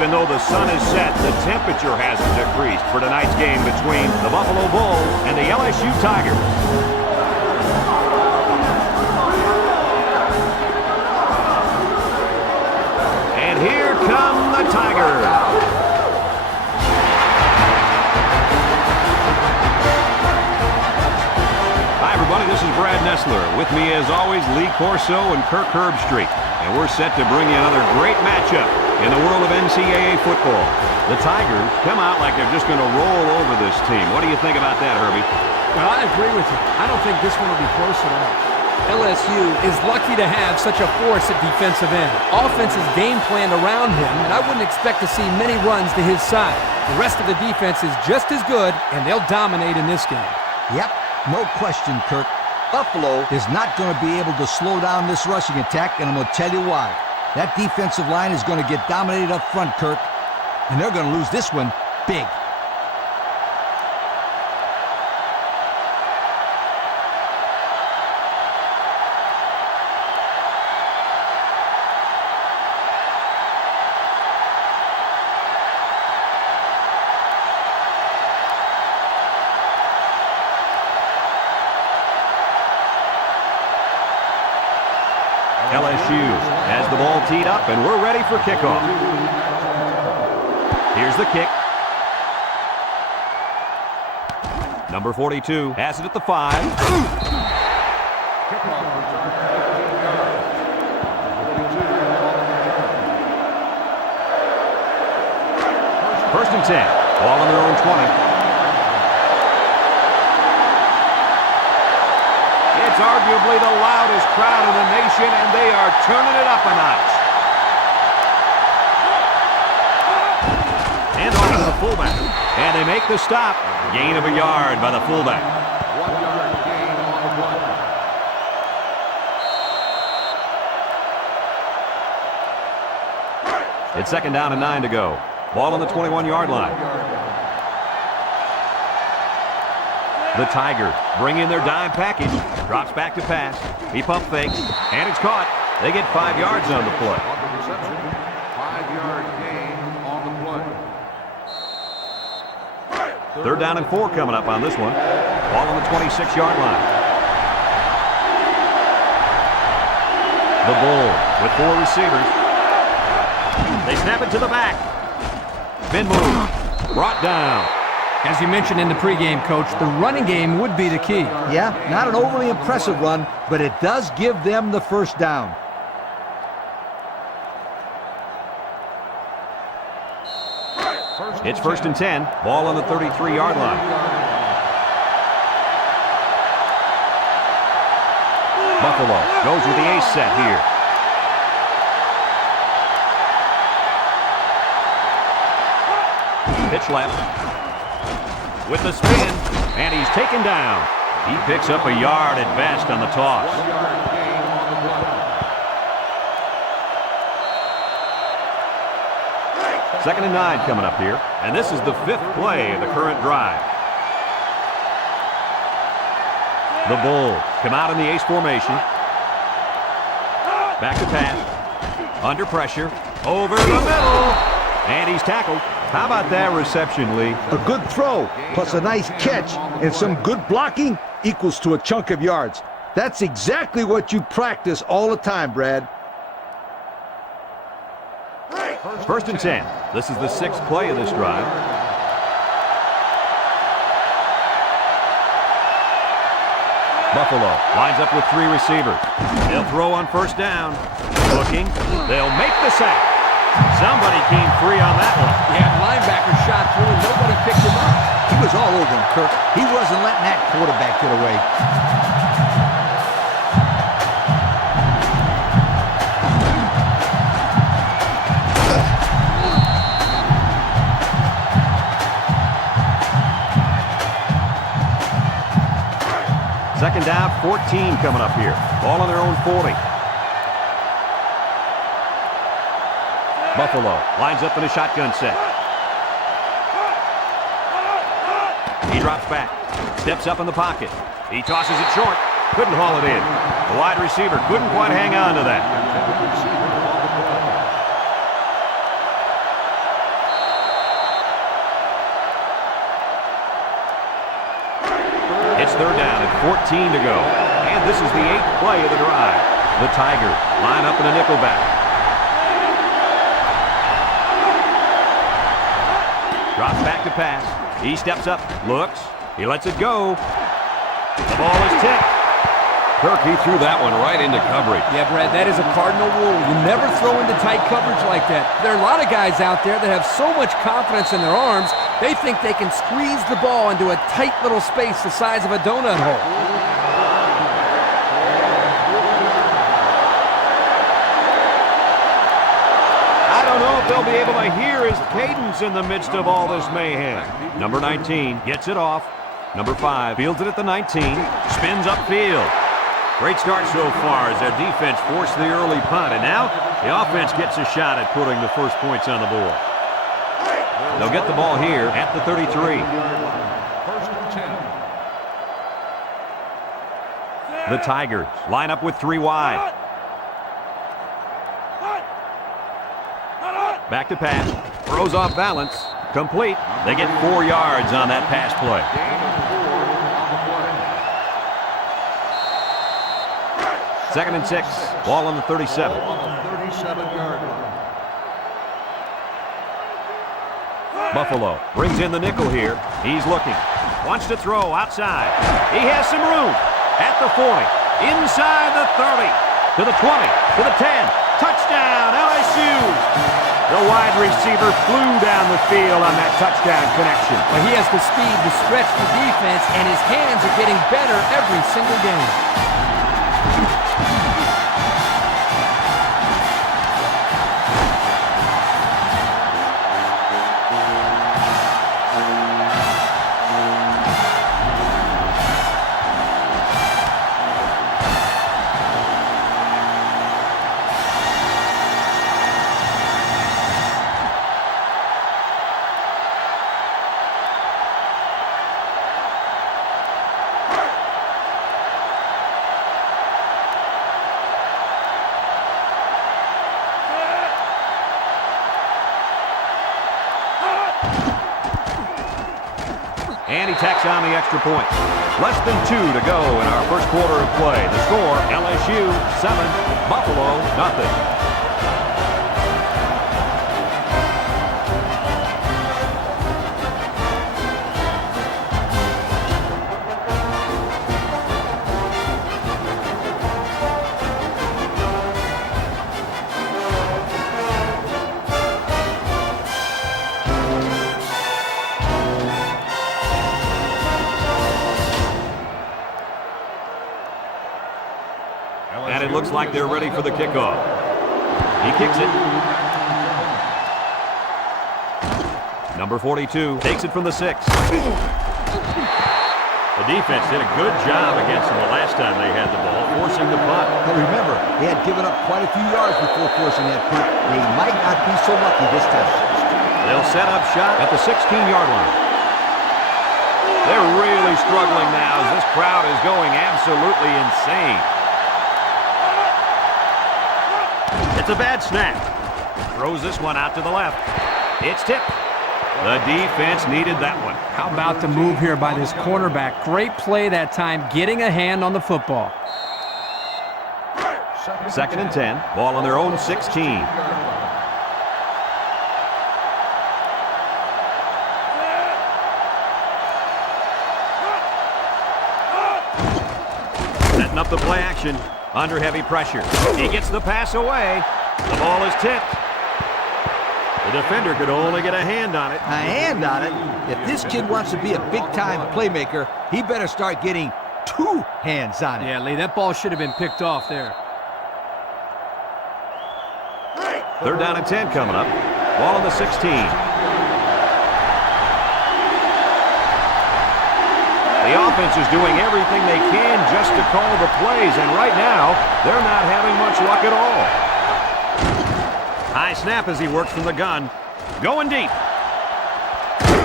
Even though the sun is set, the temperature hasn't decreased for tonight's game between the Buffalo Bulls and the LSU Tigers. And here come the Tigers. Hi, everybody. This is Brad Nessler. With me, as always, Lee Corso and Kirk Herbstreit. And we're set to bring you another great matchup in the world of NCAA football. The Tigers come out like they're just going to roll over this team. What do you think about that, Herbie? Well, I agree with you. I don't think this one will be close at all. LSU is lucky to have such a force at defensive end. Offense is game planned around him, and I wouldn't expect to see many runs to his side. The rest of the defense is just as good, and they'll dominate in this game. Yep, no question, Kirk. Buffalo is not going to be able to slow down this rushing attack, and I'm going to tell you why. That defensive line is going to get dominated up front, Kirk, and they're going to lose this one big. LSU has the ball teed up, and we're ready for kickoff. Here's the kick. Number 42 has it at the 5. First and 10. Ball on their own 20. It's arguably the loudest crowd in the nation, and they are turning it up a notch. And off to the fullback. And they make the stop. Gain of a yard by the fullback. 1 yard gain on the play. It's second down and 9 to go. Ball on the 21-yard line. The Tigers bring in their dime package. Drops back to pass. He pump fakes. And it's caught. They get 5 yards on the play. On the reception, 5-yard gain on the play. Third down and 4 coming up on this one. Ball on the 26-yard line. The Bulls with 4 receivers. They snap it to the back. Spin move. Brought down. As you mentioned in the pregame, Coach, the running game would be the key. Yeah, not an overly impressive run, but it does give them the first down. It's first and 10. Ball on the 33-yard line. Buffalo goes with the ace set here. Pitch left. With the spin, and he's taken down. He picks up a yard at best on the toss. 1 yard gain on the play. Second and 9 coming up here, and this is the 5th play of the current drive. The Bulls come out in the ace formation. Back to pass. Under pressure. Over the middle. And he's tackled. How about that reception, Lee? A good throw, plus a nice catch, and some good blocking equals to a chunk of yards. That's exactly what you practice all the time, Brad. First and 10. This is the 6th play of this drive. Buffalo lines up with 3 receivers. They'll throw on first down. Looking. They'll make the sack. Somebody came free on that one. Yeah, linebacker shot through and nobody picked him up. He was all over him, Kirk. He wasn't letting that quarterback get away. Second down, 14 coming up here. Ball on their own 40. Buffalo lines up in a shotgun set. He drops back. Steps up in the pocket. He tosses it short. Couldn't haul it in. The wide receiver couldn't quite hang on to that. It's third down and 14 to go. And this is the 8th play of the drive. The Tigers line up in a nickel back. Drops back to pass. He steps up, looks. He lets it go. The ball is tipped. Kirk, he threw that one right into coverage. Yeah, Brad, that is a cardinal rule. You never throw into tight coverage like that. There are a lot of guys out there that have so much confidence in their arms, they think they can squeeze the ball into a tight little space the size of a donut hole. I don't know if they'll be able to hear his cadence in the midst of all this mayhem. Number 19 gets it off. Number 5 fields it at the 19. Spins upfield. Great start so far as their defense forced the early punt. And now the offense gets a shot at putting the first points on the board. They'll get the ball here at the 33. First and 10. The Tigers line up with 3 wide. Back to pass. Throws off balance. Complete. They get 4 yards on that pass play. Gain of 4 on the play. Second and 6. Ball on the 37. Ball on the 37-yard line. Buffalo brings in the nickel here. He's looking. Wants to throw outside. He has some room. At the 40. Inside the 30. To the 20. To the 10. Touchdown, LSU. The wide receiver flew down the field on that touchdown connection. Well, he has the speed to stretch the defense, and his hands are getting better every single game. And he tacks on the extra point. Less than 2 to go in our first quarter of play. The score, LSU 7, Buffalo nothing. And it looks like they're ready for the kickoff. He kicks it. Number 42 takes it from the 6. The defense did a good job against them the last time they had the ball, forcing the punt. But remember, they had given up quite a few yards before forcing that punt. They might not be so lucky this time. They'll set up shop at the 16-yard line. They're really struggling now as this crowd is going absolutely insane. It's a bad snap. Throws this one out to the left. It's tipped. The defense needed that one. How about the move here by this cornerback? Great play that time, getting a hand on the football. Second and 10. Ball on their own 16. Setting up the play action. Under heavy pressure. He gets the pass away. The ball is tipped. The defender could only get a hand on it. A hand on it? If this kid wants to be a big-time playmaker, he better start getting 2 hands on it. Yeah, Lee, that ball should have been picked off there. Third down and 10 coming up. Ball on the 16. The offense is doing everything they can just to call the plays, and right now, they're not having much luck at all. High snap as he works from the gun. Going deep.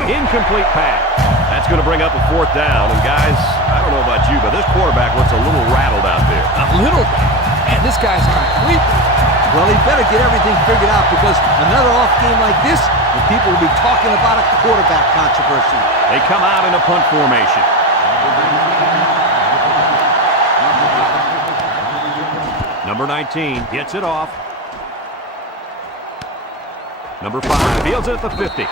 Incomplete pass. That's going to bring up a 4th down, and guys, I don't know about you, but this quarterback looks a little rattled out there. A little? Man, this guy's complete. Well, he better get everything figured out because another off game like this, and people will be talking about a quarterback controversy. They come out in a punt formation. Number 19 gets it off. Number 5 fields it at the 50.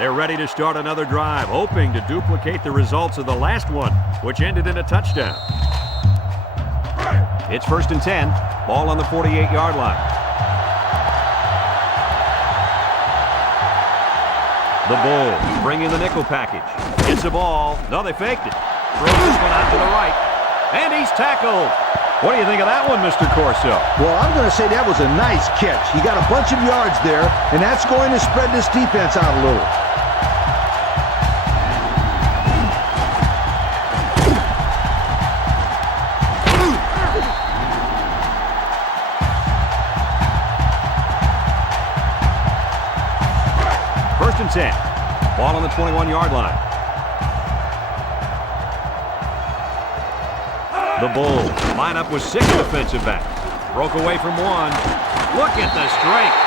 They're ready to start another drive, hoping to duplicate the results of the last one, which ended in a touchdown. It's 1st and 10. Ball on the 48-yard line. The Bulls bring in the nickel package. Gets the ball. No, they faked it. Throws this one out to the right. And he's tackled. What do you think of that one, Mr. Corso? Well, I'm going to say that was a nice catch. He got a bunch of yards there, and that's going to spread this defense out a little. First and 10. Ball on the 21-yard line. The Bulls line up with 6 defensive backs. Broke away from one. Look at the strength.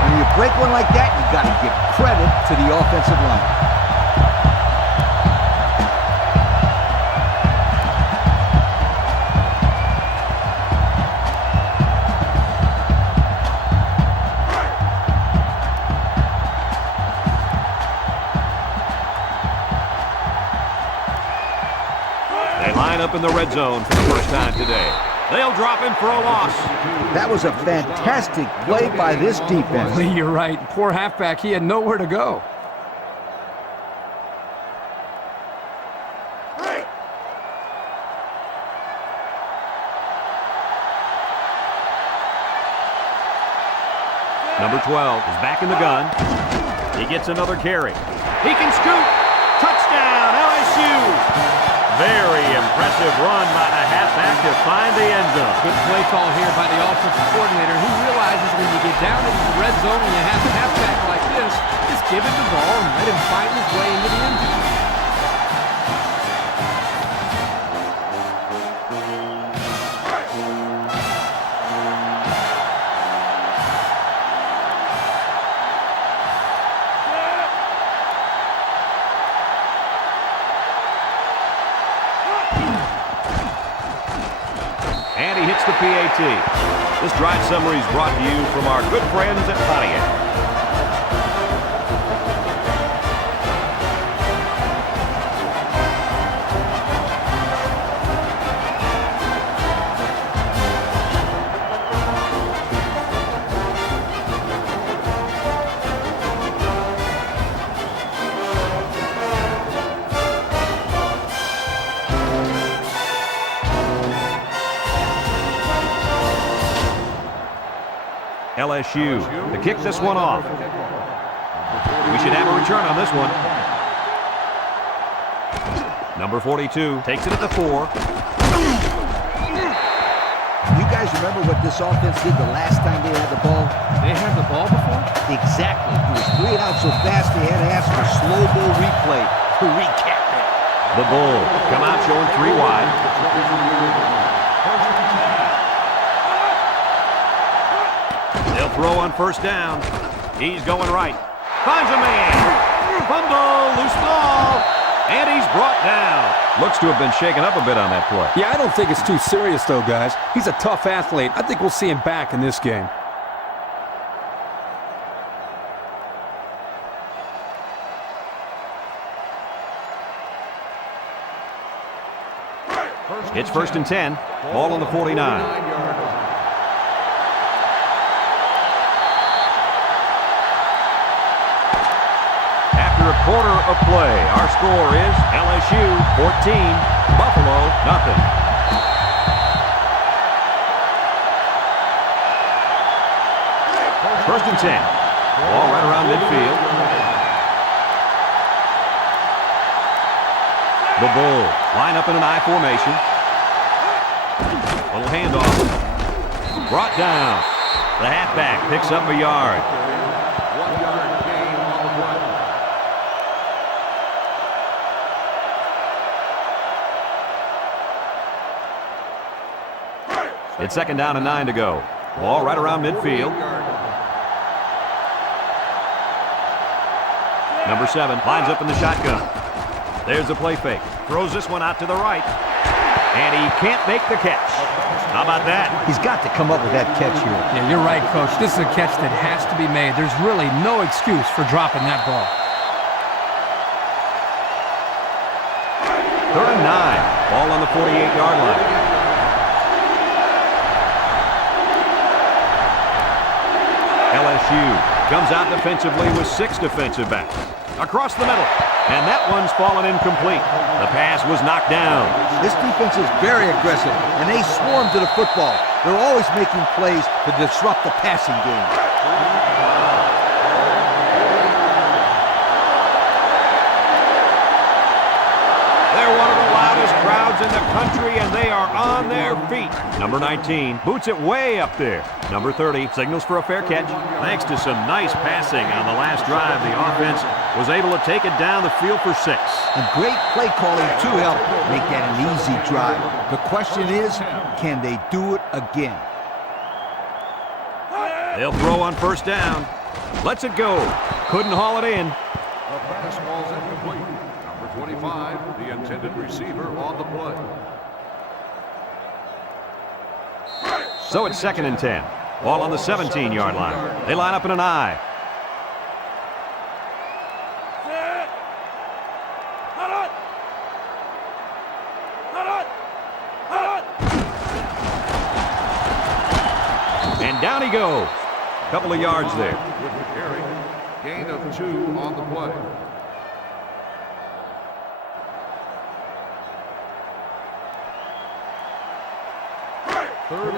When you break one like that, you got to give credit to the offensive line. Line up in the red zone for the first time today. They'll drop him for a loss. That was a fantastic play by this defense. You're right. Poor halfback. He had nowhere to go. Number 12 is back in the gun. He gets another carry. He can scoot. Touchdown, LSU. Very impressive run by the halfback to find the end zone. Good play call here by the offensive coordinator. He realizes when you get down into the red zone and you have a halfback like this, just give him the ball and let him find his way into the end zone. And he hits the PAT. This drive summary is brought to you from our good friends at Pontiac. LSU to kick this one off. We should have a return on this one. Number 42 takes it at the 4. You guys remember what this offense did the last time they had the ball? They had the ball before? Exactly. It was 3 and out so fast they had to ask for slow-mo replay to recap it. The Bulls come out showing 3 wide. They'll throw on first down. He's going right. Finds a man. Fumble, loose ball. And he's brought down. Looks to have been shaken up a bit on that play. Yeah, I don't think it's too serious, though, guys. He's a tough athlete. I think we'll see him back in this game. It's 1st and 10. Ball on the 49. A quarter of play. Our score is LSU 14, Buffalo nothing. First and 10. Ball right around midfield. The Bulls line up in an I formation. Little handoff. Brought down. The halfback picks up a yard. 1 yard gain on the play. It's 2nd down and 9 to go. Ball right around midfield. Number 7 lines up in the shotgun. There's a play fake. Throws this one out to the right. And he can't make the catch. How about that? He's got to come up with that catch here. Yeah, you're right, Coach. This is a catch that has to be made. There's really no excuse for dropping that ball. 3rd and 9. Ball on the 48-yard line. LSU comes out defensively with 6 defensive backs. Across the middle. And that one's fallen incomplete. The pass was knocked down. This defense is very aggressive, and they swarm to the football. They're always making plays to disrupt the passing game. They're one of the loudest crowds in the country, and they are on their feet. Number 19 boots it way up there. Number 30 signals for a fair catch. Thanks to some nice passing on the last drive, the offense was able to take it down the field for 6. And great play calling to help make that an easy drive. The question is, can they do it again? They'll throw on 1st down. Lets it go. Couldn't haul it in. The pass ball's incomplete. Number 25, the intended receiver on the play. So it's 2nd and 10. Ball on the 17-yard line. They line up in an I. And down he goes. Couple of yards there. With the carry, gain of 2 on the play.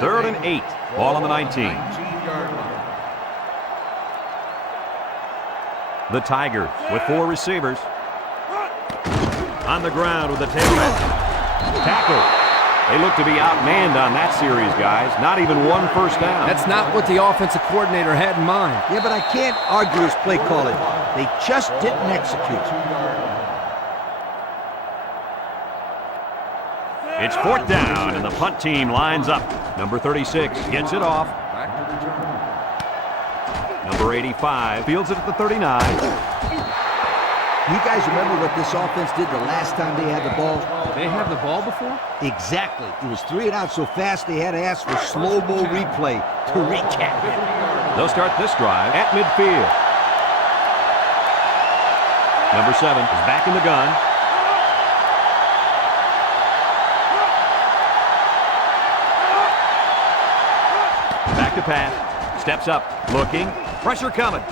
Third and 8. Ball on the 19. 19-yard line. The Tigers with 4 receivers. On the ground with the tailback. Tackle. They look to be outmanned on that series, guys. Not even 1 first down. That's not what the offensive coordinator had in mind. Yeah, but I can't argue his play calling. They just didn't execute. It's 4th down, and the punt team lines up. Number 36 gets it off. Back to return. Number 85 fields it at the 39. You guys remember what this offense did the last time they had the ball? They have the ball before? Exactly. It was 3 and out so fast they had to ask for slow-mo replay to recap it. They'll start this drive at midfield. Number 7 is back in the gun. Back to pass. Steps up. Looking. Pressure coming.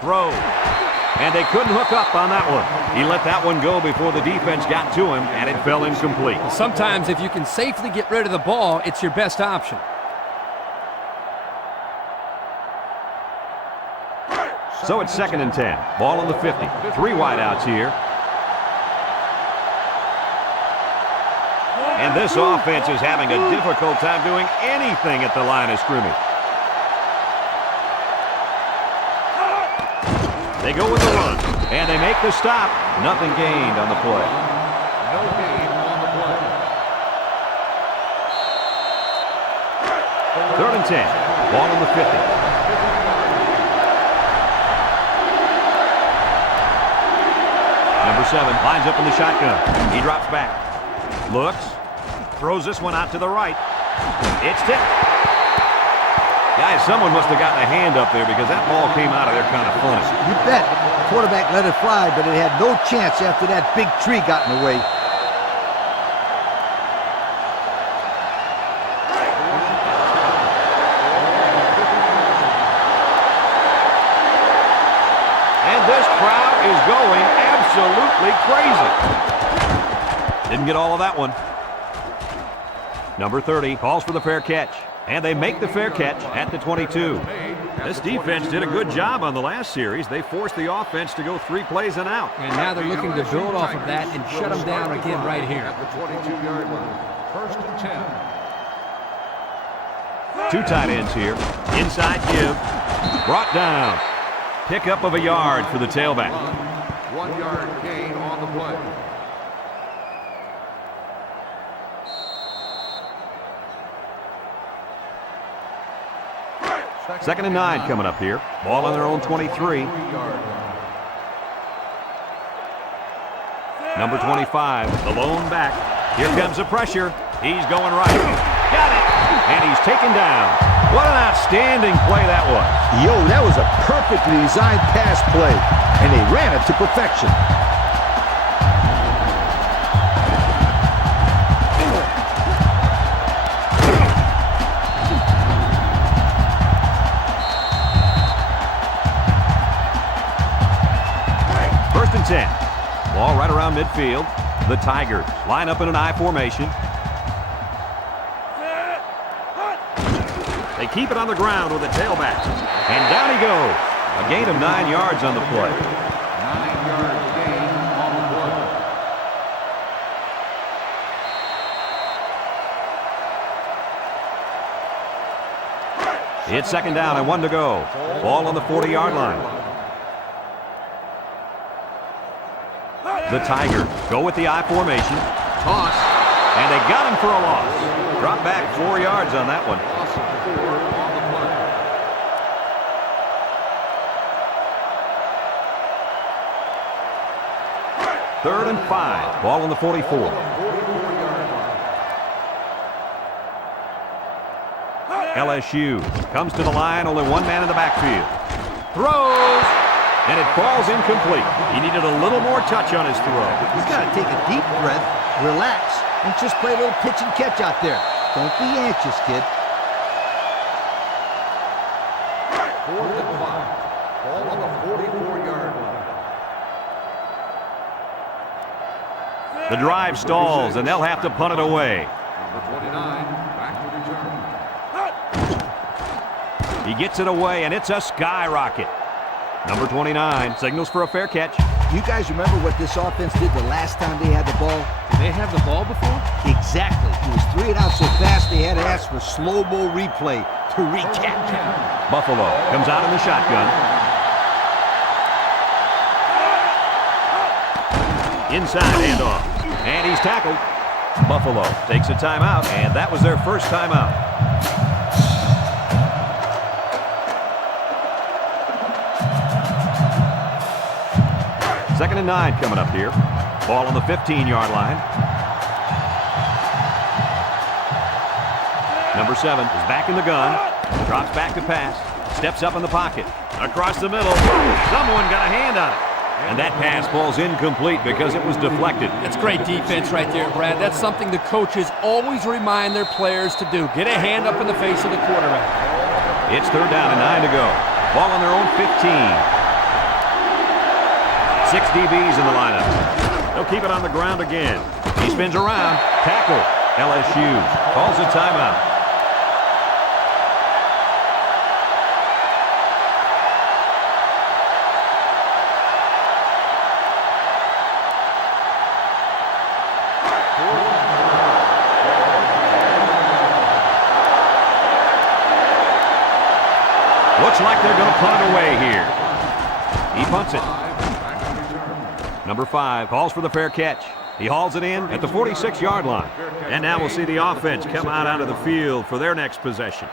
Throw. And they couldn't hook up on that one. He let that one go before the defense got to him, and it fell incomplete. Sometimes if you can safely get rid of the ball, it's your best option. So it's 2nd and 10. Ball on the 50. 3 wideouts here. And this offense is having a difficult time doing anything at the line of scrimmage. They go with the run, and they make the stop. Nothing gained on the play. No gain on the play. 3rd and 10. Ball on the 50. Number 7 lines up in the shotgun. He drops back. Looks. Throws this one out to the right. It's tipped. Guys, someone must have gotten a hand up there because that ball came out of there kind of funny. You bet. The quarterback let it fly, but it had no chance after that big tree got in the way. And this crowd is going absolutely crazy. Didn't get all of that one. Number 30 calls for the fair catch. And they make the fair catch at the 22. This defense did a good job on the last series. They forced the offense to go 3 plays and out. And now they're looking to build off of that and shut them down again right here. At the 22-yard line. 1st and 10. 2 tight ends here. Inside give. Brought down. Pickup of a yard for the tailback. 1-yard gain on the play. 2nd and 9 coming up here. Ball on their own 23. Number 25, the lone back. Here comes the pressure. He's going right. Got it. And he's taken down. What an outstanding play that was. Yo, that was a perfectly designed pass play, and they ran it to perfection. First and 10. Ball right around midfield. The Tigers line up in an I formation. They keep it on the ground with a tailback. And down he goes. A gain of 9 yards on the play. 9-yard gain on the play. It's second down and 1 to go. Ball on the 40-yard line. The Tigers go with the I formation. Toss. And they got him for a loss. Drop back 4 yards on that one. Loss of 4 on the play. Third and 5. Ball on the 44. 44-yard line. LSU comes to the line. Only one man in the backfield. Throws. And it falls incomplete. He needed a little more touch on his throw. He's got to take a deep breath, relax, and just play a little pitch and catch out there. Don't be anxious, kid. 4th and 5. Ball on the 44-yard line. The drive stalls, and they'll have to punt it away. Number 29, back to return. He gets it away, and it's a skyrocket. Number 29 signals for a fair catch. You guys remember what this offense did the last time they had the ball? Did they have the ball before? Exactly. It was 3 and out so fast they had to ask for slow-mo replay to recap. Buffalo comes out in the shotgun. Inside handoff. And he's tackled. Buffalo takes a timeout, and that was their first timeout. Second and 9 coming up here. Ball on the 15-yard line. Number 7 is back in the gun. Drops back to pass. Steps up in the pocket. Across the middle. Someone got a hand on it. And that pass falls incomplete because it was deflected. That's great defense right there, Brad. That's something the coaches always remind their players to do. Get a hand up in the face of the quarterback. It's third down and 9 to go. Ball on their own 15. 6 DBs in the lineup. They'll keep it on the ground again. He spins around. Tackle. LSU calls a timeout. Looks like they're going to punt it away here. He punts it. Number 5 calls for the fair catch. He hauls it in at the 46-yard line. And now we'll see the offense come out onto the field for their next possession.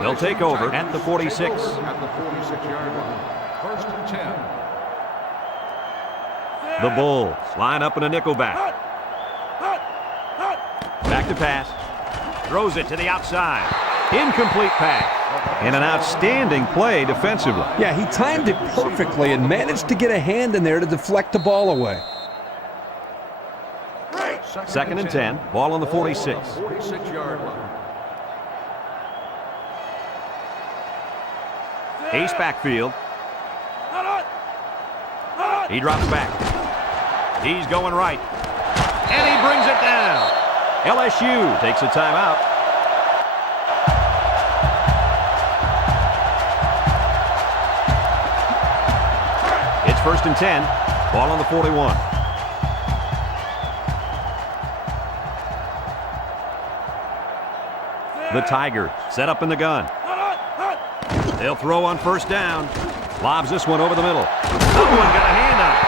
They'll take over at the 46. At the 46-yard line. First and 10. The Bulls line up in a nickel back. Back to pass. Throws it to the outside. Incomplete pass. And an outstanding play defensively. Yeah, he timed it perfectly and managed to get a hand in there to deflect the ball away. Second and 10. Ball on the 46. 46-yard line. Ace backfield. He drops back. He's going right. And he brings it down. LSU takes a timeout. It's first and 10. Ball on the 41. The Tigers set up in the gun. They'll throw on first down. Lobs this one over the middle. Someone got a hand on it.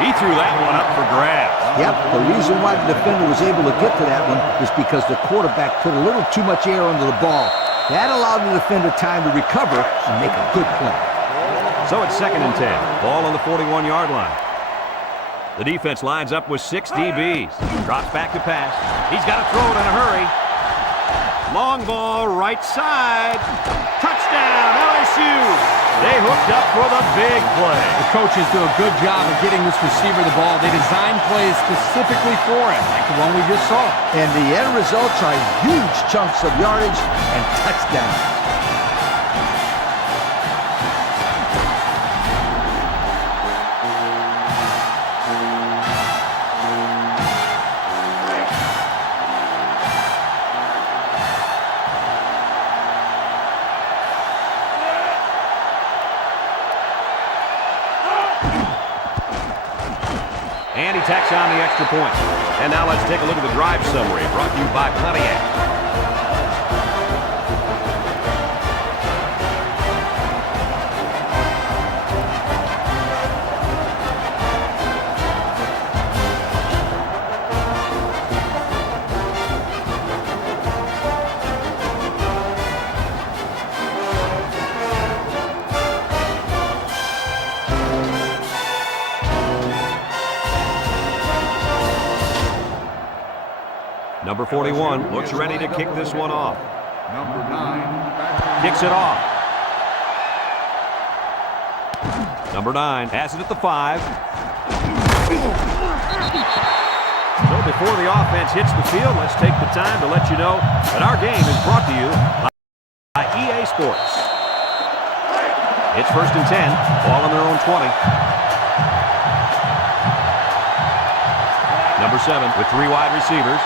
He threw that one up for grabs. Yep, the reason why the defender was able to get to that one is because the quarterback put a little too much air under the ball. That allowed the defender time to recover and make a good play. So it's second and 10. Ball on the 41-yard line. The defense lines up with 6 DBs. Drops back to pass. He's got to throw it in a hurry. Long ball, right side. Touchdown, LSU. They hooked up for the big play. The coaches do a good job of getting this receiver the ball. They designed plays specifically for him, like the one we just saw. And the end results are huge chunks of yardage and touchdowns. And he tacks on the extra point. And now let's take a look at the drive summary brought to you by Pontiac. Number 41 looks ready to kick this one off. Number 9. Kicks it off. Number 9 has it at the 5. So before the offense hits the field, let's take the time to let you know that our game is brought to you by EA Sports. It's 1st and 10, ball on their own 20. Number 7 with 3 wide receivers.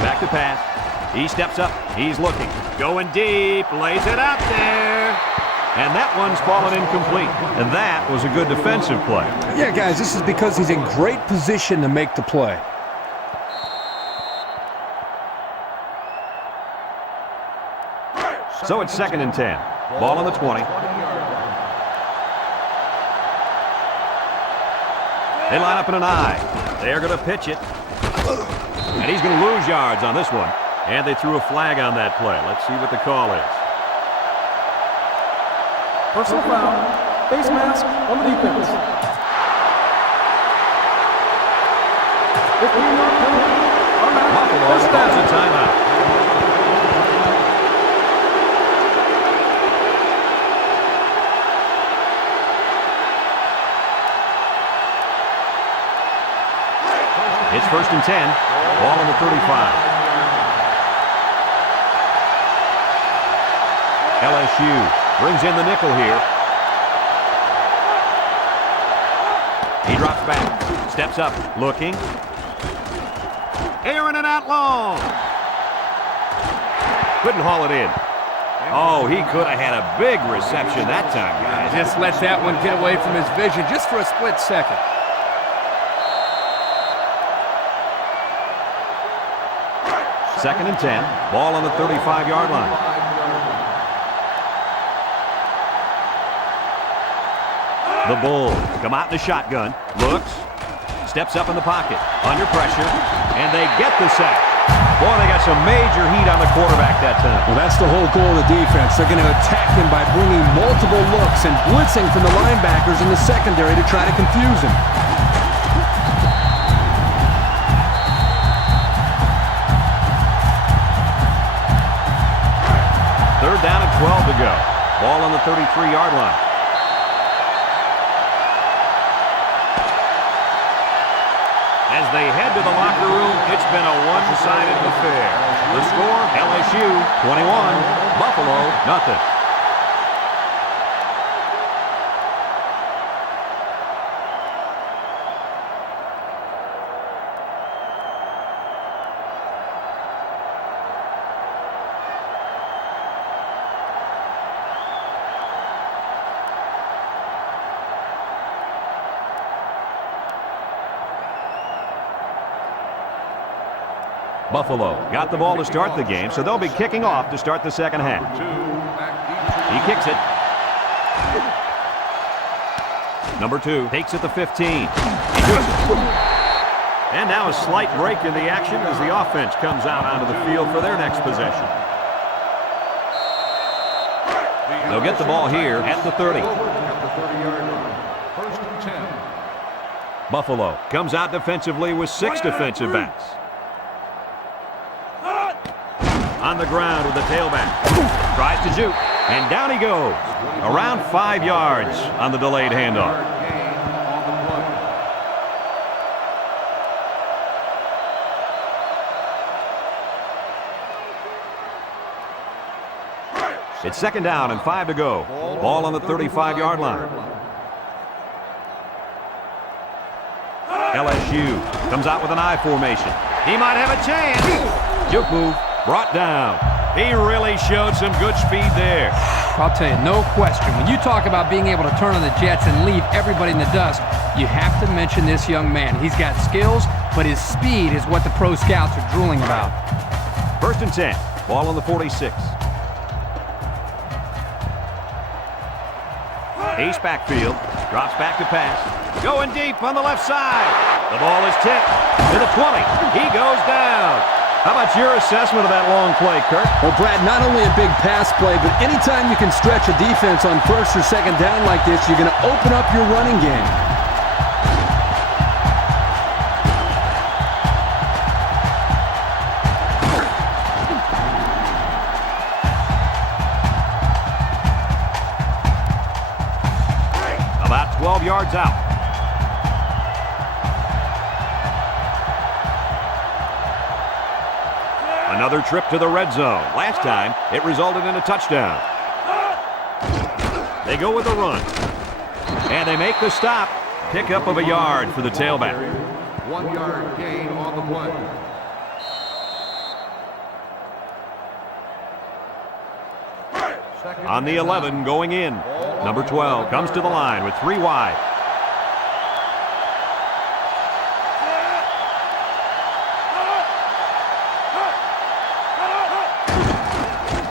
Back to pass. He steps up. He's looking. Going deep. Lays it out there. And that one's fallen incomplete. And that was a good defensive play. Yeah, guys, this is because he's in great position to make the play. So it's 2nd and 10. Ball on the 20. They line up in an I. They're going to pitch it. And he's going to lose yards on this one. And they threw a flag on that play. Let's see what the call is. Personal foul. Face mask on the defense. 15-yard penalty. Buffalo calls a timeout. It's 1st and 10. Ball on the 35. LSU brings in the nickel here. He drops back. Steps up. Looking. Airing it out long. Couldn't haul it in. Oh, he could have had a big reception that time, guys. Just let that one get away from his vision just for a split second. Second and 10. Ball on the 35-yard line. The Bulls come out in the shotgun. Looks. Steps up in the pocket. Under pressure. And they get the sack. Boy, they got some major heat on the quarterback that time. Well, that's the whole goal of the defense. They're going to attack him by bringing multiple looks and blitzing from the linebackers in the secondary to try to confuse him. Third down and 12 to go. Ball on the 33-yard line. As they head to the locker room, it's been a one-sided affair. The score, LSU 21, Buffalo nothing. Buffalo got the ball to start the game, so they'll be kicking off to start the second half. He kicks it. Number 2 takes it to 15. He does it. And now a slight break in the action as the offense comes out onto the field for their next possession. They'll get the ball here at the 30. At the 30-yard line. First and 10. Buffalo comes out defensively with 6 defensive backs. On the ground with the tailback. Tries to shoot. And down he goes. Around 5 yards on the delayed handoff. Gain on the play. It's second down and 5 to go. Ball on the 35-yard line. LSU comes out with an I formation. He might have a chance. Juke move. Brought down. He really showed some good speed there. I'll tell you, no question. When you talk about being able to turn on the jets and leave everybody in the dust, you have to mention this young man. He's got skills, but his speed is what the pro scouts are drooling about. First and 10. Ball on the 46. Ace backfield. Drops back to pass. Going deep on the left side. The ball is tipped to the 20. He goes down. How about your assessment of that long play, Kirk? Well, Brad, not only a big pass play, but anytime you can stretch a defense on first or second down like this, you're going to open up your running game. About 12 yards out. Another trip to the red zone. Last time, it resulted in a touchdown. They go with the run. And they make the stop. Pickup of a yard for the tailback. 1 yard gain on the play. On the 11, going in. Number 12 comes to the line with 3 wide.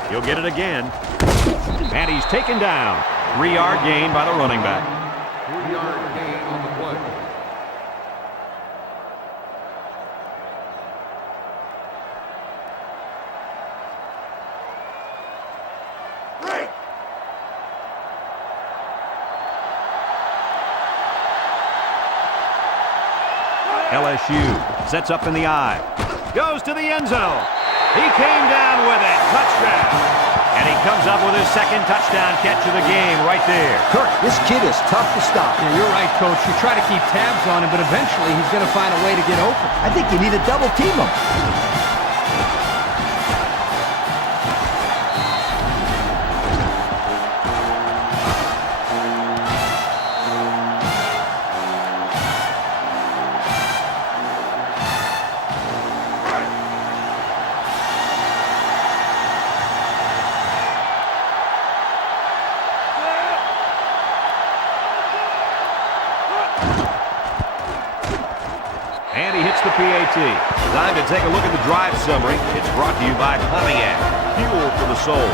He'll get it again. And he's taken down. 3-yard gain by the running back. 3-yard gain on the play. LSU sets up in the I. Goes to the end zone. He came down with it. Touchdown. And he comes up with his second touchdown catch of the game right there. Kirk, this kid is tough to stop. Yeah, you're right, Coach. You try to keep tabs on him, but eventually he's going to find a way to get open. I think you need to double team him. And he hits the PAT. Time to take a look at the drive summary. It's brought to you by Pontiac. Fuel for the soul.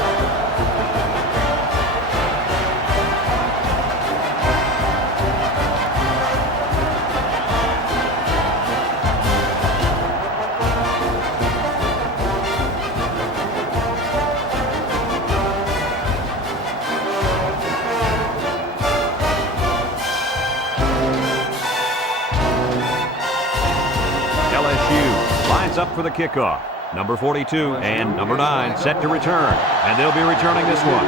LSU lines up for the kickoff. Number 42 and number 9 set to return. And they'll be returning this one.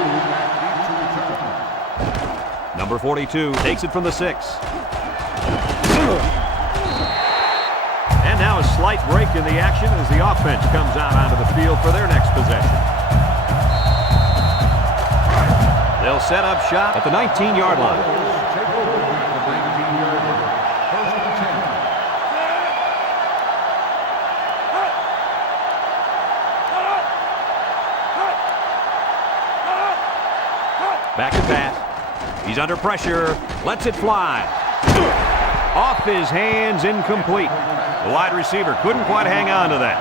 Number 42 takes it from the 6. And now a slight break in the action as the offense comes out onto the field for their next possession. They'll set up shop at the 19-yard line. Take over at the 19-yard line. First and 10. Back to pass. He's under pressure. Lets it fly. Off his hands, incomplete. The wide receiver couldn't quite hang on to that.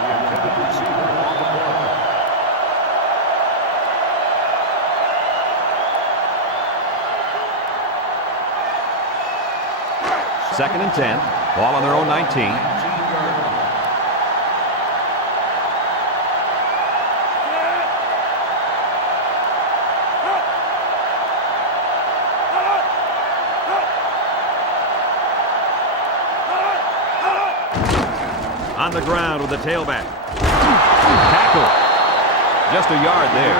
Second and 10. Ball on their own 19. On the ground with the tailback. Tackle. Just a yard there.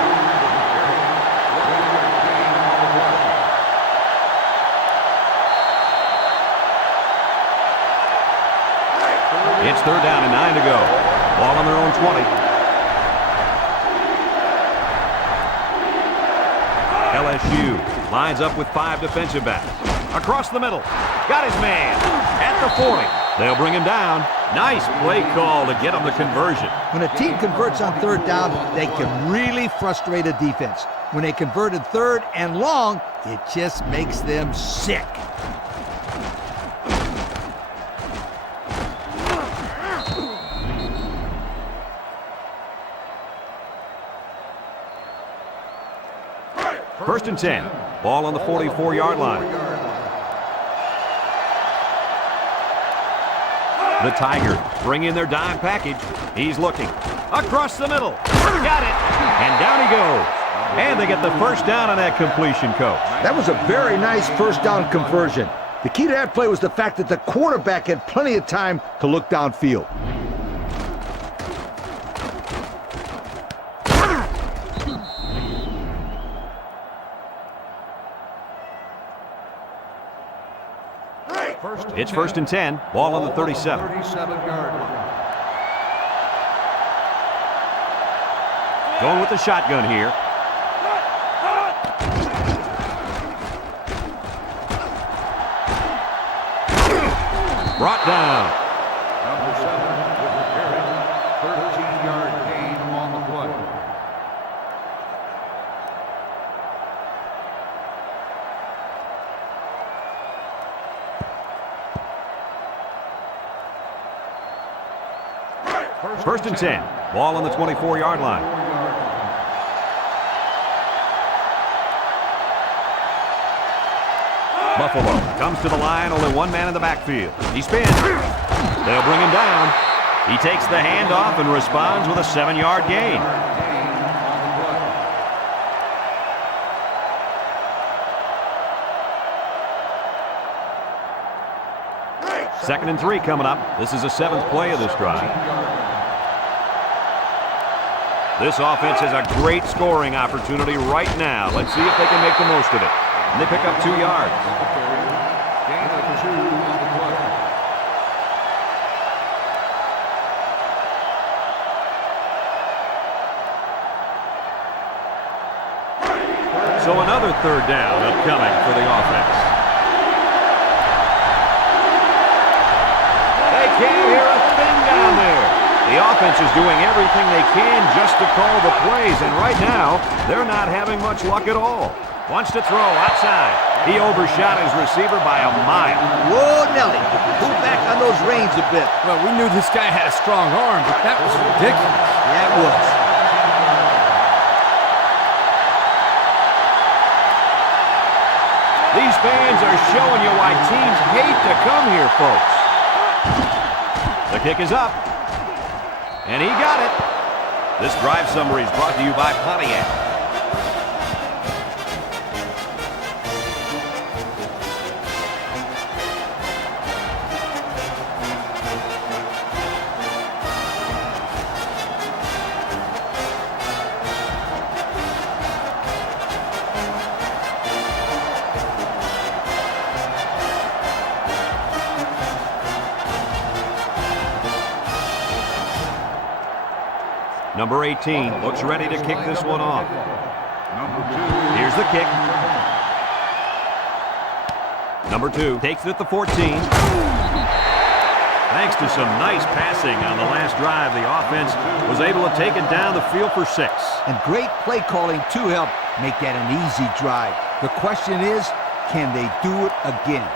It's 3rd down and 9 to go. Ball on their own 20. LSU lines up with 5 defensive backs. Across the middle. Got his man at the 40. They'll bring him down. Nice play call to get him the conversion. When a team converts on 3rd down, they can really frustrate a defense. When they converted 3rd and long, it just makes them sick. First and 10. Ball on the 44-yard line. The Tigers bring in their dime package. He's looking. Across the middle. Got it. And down he goes. And they get the first down on that completion, Coach. That was a very nice first down conversion. The key to that play was the fact that the quarterback had plenty of time to look downfield. It's 1st and 10. Ball on the 37. 37-yard line. Going with the shotgun here. Brought down. Number 7 with the carry. 13-yard gain on the play. First and 10. Ball on the 24-yard line. Buffalo comes to the line, only one man in the backfield. He spins. They'll bring him down. He takes the handoff and responds with a 7-yard gain. Second and 3 coming up. This is the 7th play of this drive. This offense has a great scoring opportunity right now. Let's see if they can make the most of it. And they pick up 2 yards. Gain of 2 on the play. So another 3rd down upcoming for the offense. They can't hear a thing down there. The offense is doing everything they can just to call the plays, and right now, they're not having much luck at all. Wants to throw outside. He overshot his receiver by a mile. Whoa, Nelly, pull back on those reins a bit. Well, we knew this guy had a strong arm, but that was ridiculous. Yeah, it was. These fans are showing you why teams hate to come here, folks. The kick is up. And he got it. This drive summary is brought to you by Pontiac. Number 18 looks ready to kick this one off. Number 2. Here's the kick. Number 2 takes it at the 14. Thanks to some nice passing on the last drive, the offense was able to take it down the field for 6. And great play calling to help make that an easy drive. The question is, can they do it again?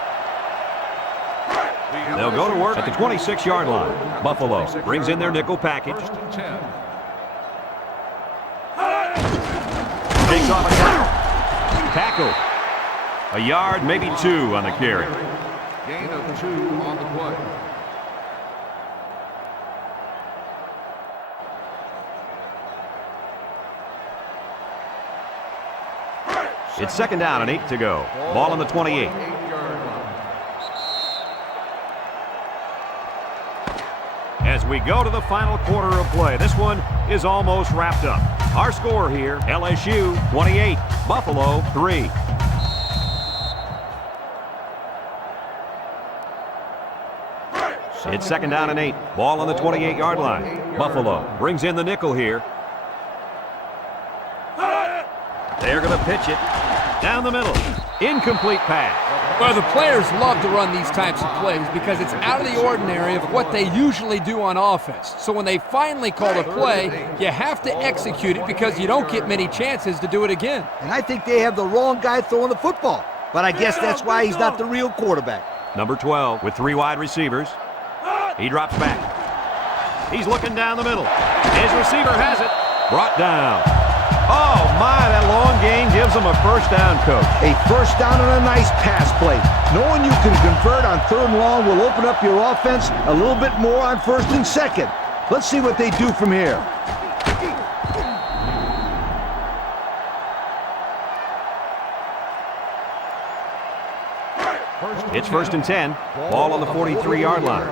They'll go to work at the 26-yard line. Buffalo brings in their nickel package. First and 10. Takes off a tackle. A yard, maybe 2 on the carry. Gain of 2 on the play. It's 2nd down and 8 to go. Ball on the 28. 8-yard line. As we go to the final quarter of play. This one is almost wrapped up. Our score here, LSU 28, Buffalo 3. It's 2nd down and 8. Ball on the 28-yard line. Buffalo brings in the nickel here. They're going to pitch it down the middle. Incomplete pass. Well, the players love to run these types of plays because it's out of the ordinary of what they usually do on offense. So when they finally call a play, you have to execute it because you don't get many chances to do it again. And I think they have the wrong guy throwing the football. But I guess that's why he's not the real quarterback. Number 12 with 3 wide receivers. He drops back. He's looking down the middle. His receiver has it. Brought down. Oh, my, that long gain gives him a first down, Coach. A first down and a nice pass play. Knowing you can convert on 3rd and long will open up your offense a little bit more on 1st and 2nd. Let's see what they do from here. It's 1st and 10. Ball on the 43-yard line.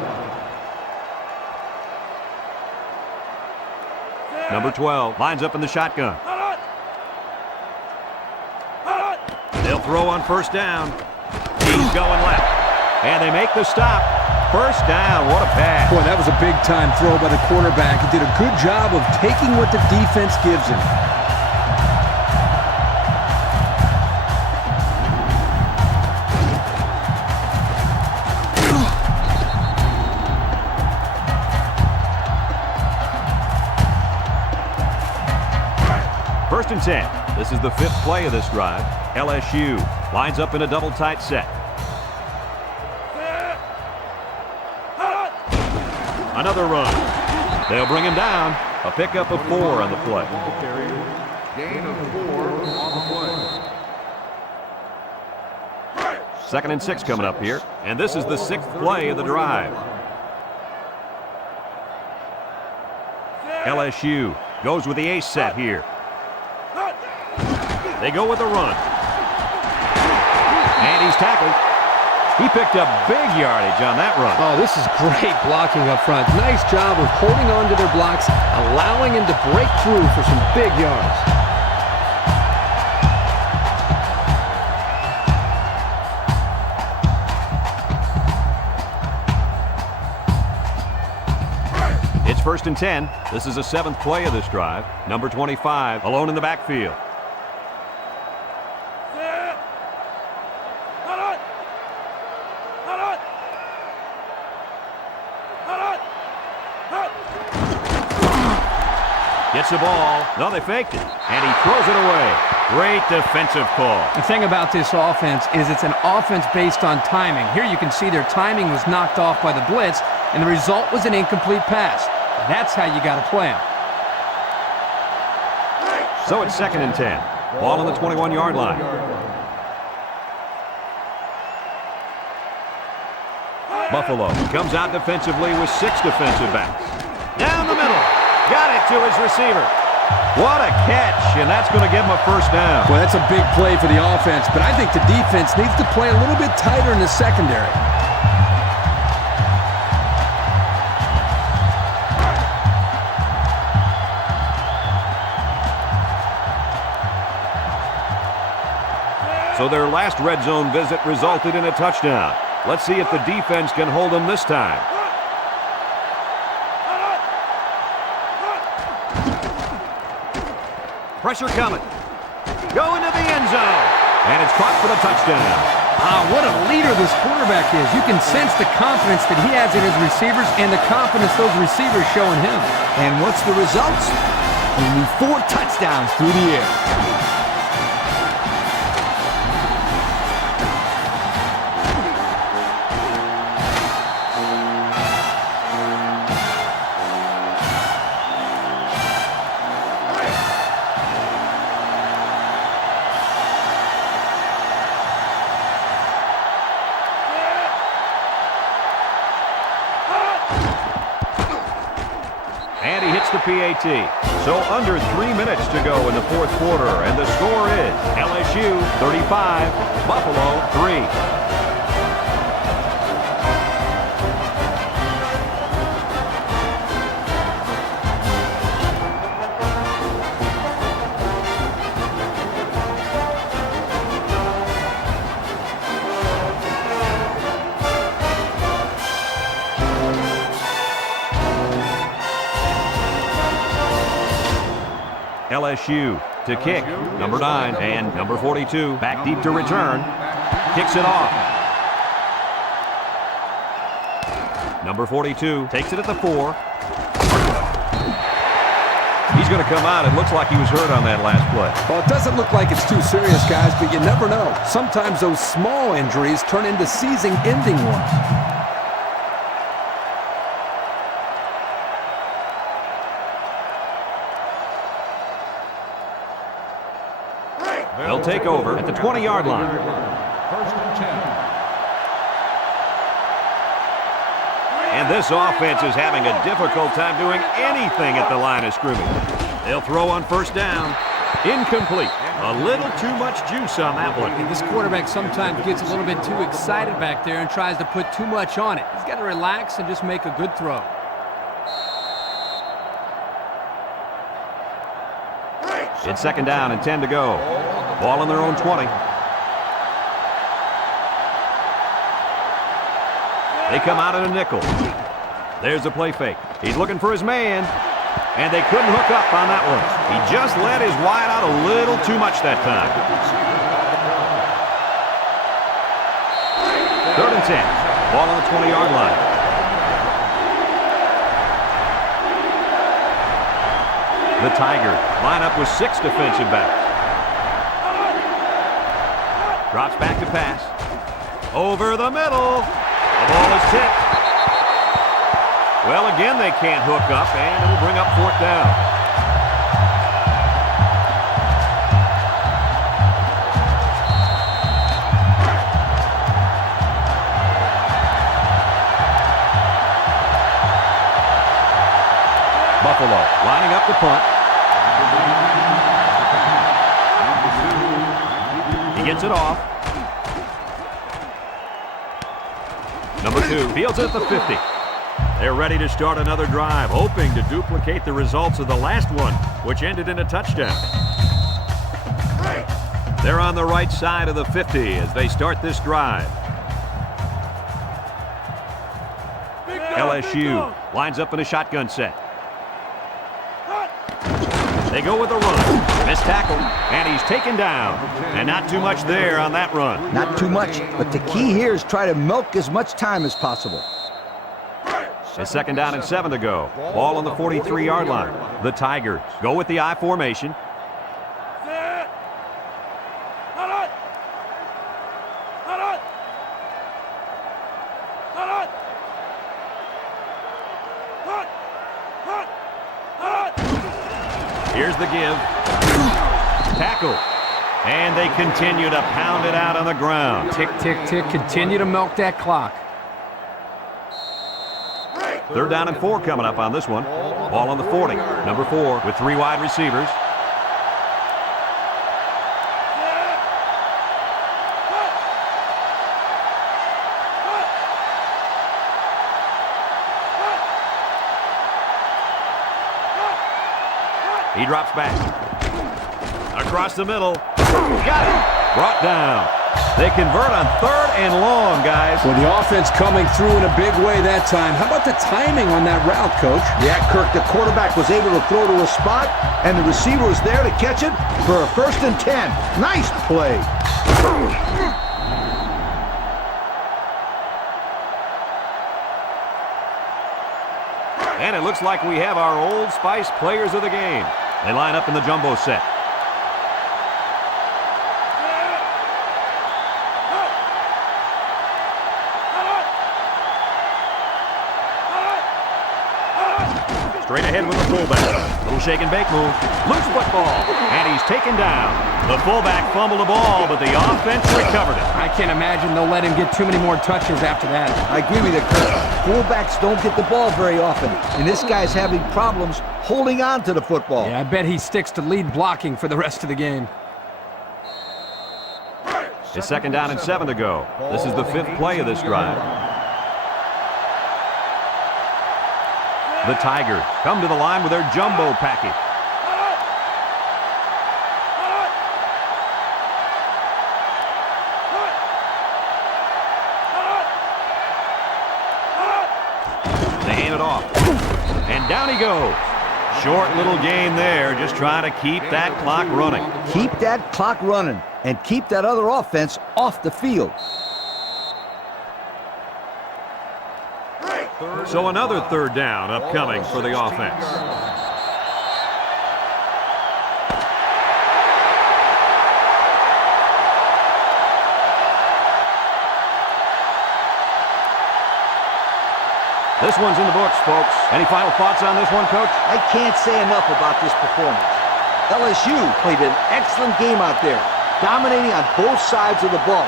Number 12 lines up in the shotgun. They'll throw on 1st down. He's going left. And they make the stop. 1st down. What a pass. Boy, that was a big-time throw by the quarterback. He did a good job of taking what the defense gives him. First and 10. This is the 5th play of this drive. LSU lines up in a double tight set. Another run. They'll bring him down. A pickup of 4 on the play. Gain of 4 on the play. 2nd and 6 coming up here. And this is the 6th play of the drive. LSU goes with the ace set here. They go with a run. And he's tackled. He picked up big yardage on that run. Oh, this is great blocking up front. Nice job of holding on to their blocks, allowing him to break through for some big yards. It's 1st and 10. This is the 7th play of this drive. Number 25 alone in the backfield. Gets the ball. No, they faked it. And he throws it away. Great defensive call. The thing about this offense is it's an offense based on timing. Here you can see their timing was knocked off by the blitz, and the result was an incomplete pass. That's how you got to play them. So it's 2nd and 10. Ball on the 21-yard line. Buffalo comes out defensively with 6 defensive backs. Down the middle. Got it to his receiver. What a catch, and that's going to give him a first down. Well, that's a big play for the offense, but I think the defense needs to play a little bit tighter in the secondary. So their last red zone visit resulted in a touchdown. Let's see if the defense can hold them this time. Pressure coming. Going to the end zone. And it's caught for the touchdown. What a leader this quarterback is. You can sense the confidence that he has in his receivers and the confidence those receivers show in him. And what's the results? Only 4 touchdowns through the air. And he hits the PAT. So under 3 minutes to go in the 4th quarter, and the score is LSU 35, Buffalo 3. LSU to kick. Number 9 and number 42 back deep to return. Kicks it off. Number 42 takes it at the 4. He's going to come out. It looks like he was hurt on that last play. Well, it doesn't look like it's too serious, guys, but you never know. Sometimes those small injuries turn into season-ending ones. They'll take over at the 20-yard line. First and 10. And this offense is having a difficult time doing anything at the line of scrimmage. They'll throw on first down. Incomplete. A little too much juice on that one. And this quarterback sometimes gets a little bit too excited back there and tries to put too much on it. He's got to relax and just make a good throw. It's second down and 10 to go. Ball on their own 20. They come out in a nickel. There's a play fake. He's looking for his man, and they couldn't hook up on that one. He just let his wide out a little too much that time. Third and 10. Ball on the 20-yard line. The Tigers line up with 6 defensive backs. Drops back to pass. Over the middle. The ball is tipped. Well, again, they can't hook up, and it'll bring up fourth down. Buffalo lining up the punt. He gets it off. Number 2 fields it at the 50. They're ready to start another drive, hoping to duplicate the results of the last one, which ended in a touchdown. They're on the right side of the 50 as they start this drive. LSU lines up in a shotgun set. They go with a run. Missed tackle, and he's taken down. And not too much there on that run. Not too much, but the key here is try to milk as much time as possible. It's second down and 7 to go. Ball on the 43-yard line. The Tigers go with the I formation. Here's the give. Tackle. And they continue to pound it out on the ground. Tick, tick, tick. Continue to milk that clock. Third down and 4 coming up on this one. Ball on the 40. Number 4 with 3 wide receivers. He drops back. Across the middle. Got it. Brought down. They convert on third and long, guys. Well, the offense coming through in a big way that time. How about the timing on that route, Coach? Yeah, Kirk, the quarterback was able to throw to a spot, and the receiver was there to catch it for a first and 10. Nice play. And it looks like we have our Old Spice players of the game. They line up in the jumbo set. Straight ahead with the fullback. Little shake and bake move. Loose football. And he's taken down. The fullback fumbled the ball, but the offense recovered it. I can't imagine they'll let him get too many more touches after that. I agree with you, Kirk. Fullbacks don't get the ball very often, and this guy's having problems holding on to the football. Yeah, I bet he sticks to lead blocking for the rest of the game. It's second down and 7 to go. This is the 5th play of this drive. The Tigers come to the line with their jumbo package. They hand it off. And down he goes. Short little game there, just trying to keep that clock running. Keep that clock running and keep that other offense off the field. So another third down upcoming for the offense. This one's in the books, folks. Any final thoughts on this one, Coach? I can't say enough about this performance. LSU played an excellent game out there, dominating on both sides of the ball.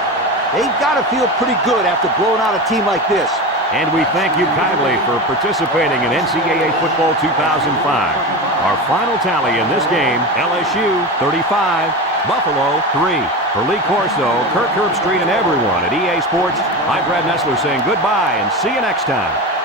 They've got to feel pretty good after blowing out a team like this. And we thank you kindly for participating in NCAA Football 2005. Our final tally in this game, LSU 35, Buffalo 3. For Lee Corso, Kirk Herbstreit, and everyone at EA Sports, I'm Brad Nessler saying goodbye and see you next time.